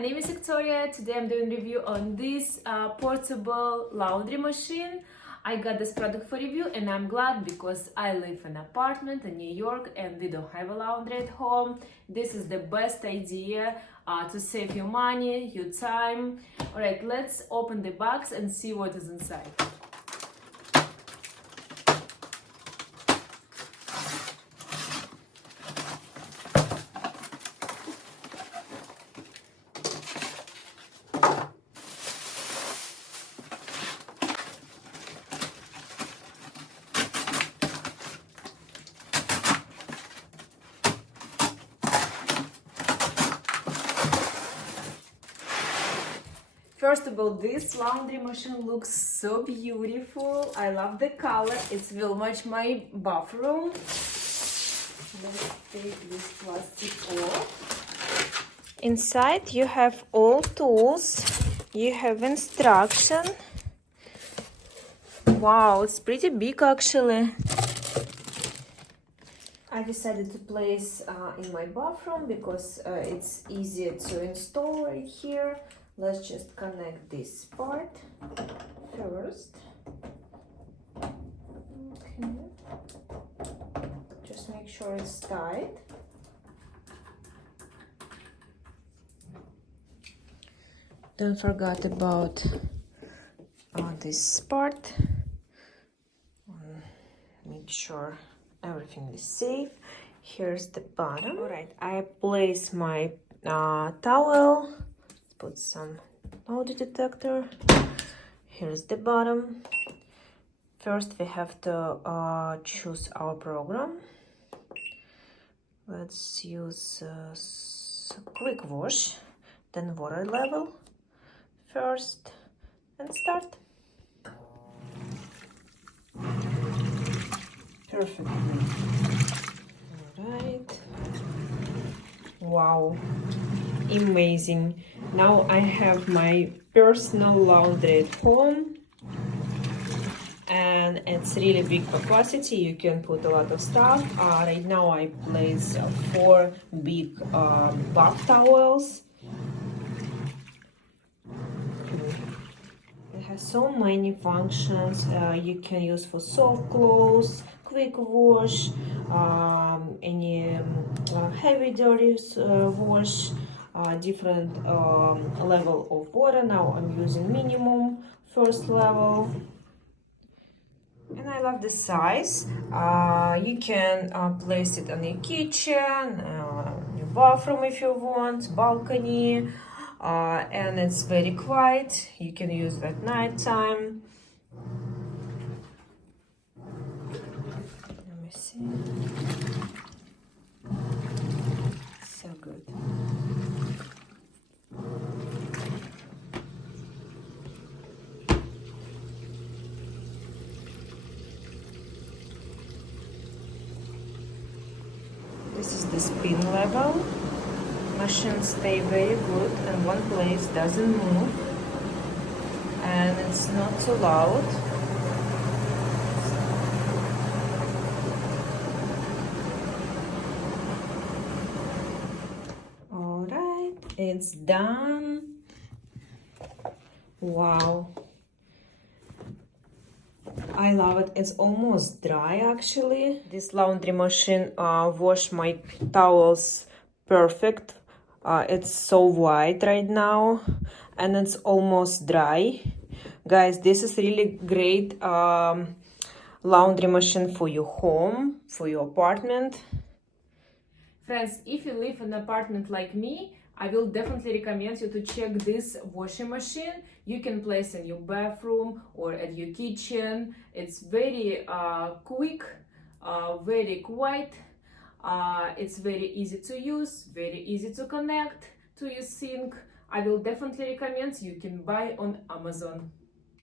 My name is Victoria. Today I'm doing a review on this portable laundry machine. I got this product for review and I'm glad because I live in an apartment in New York and we don't have a laundry at home. This is the best idea to save you money, your time. Alright, let's open the box and see what is inside. First of all, this laundry machine looks so beautiful. I love the color. It will match my bathroom. Let's take this plastic off. Inside you have all tools. You have instruction. Wow, it's pretty big actually. I decided to place in my bathroom because it's easier to install right here. Let's just connect this part first. Okay. Just make sure it's tight. Don't forget about this part. Make sure everything is safe. Here's the bottom. All right, I place my towel. Put some powder detector. Here's the bottom. First we have to choose our program. Let's use quick wash, then water level first, and start. Perfect. All right. Wow. Amazing. Now I have my personal laundry at home and it's really big capacity. You can put a lot of stuff. Right now I place 4 big bath towels. It has so many functions. You can use for soft clothes, quick wash, any heavy dirty wash. Different level of water. Now I'm using minimum first level, and I love the size. You can place it on your kitchen, your bathroom if you want, balcony, and it's very quiet. You can use it at night time. Let me see. So good. This is the spin level. Machine stay very good and one place, doesn't move, and it's not too loud. All right, it's done. Wow. I love it. It's almost dry actually. This laundry machine wash my towels perfect. It's so white right now and it's almost dry. Guys, this is really great laundry machine for your home, for your apartment. Friends, if you live in an apartment like me, I will definitely recommend you to check this washing machine. You can place in your bathroom or at your kitchen. It's very quick, very quiet. It's very easy to use, very easy to connect to your sink. I will definitely recommend you can buy on Amazon.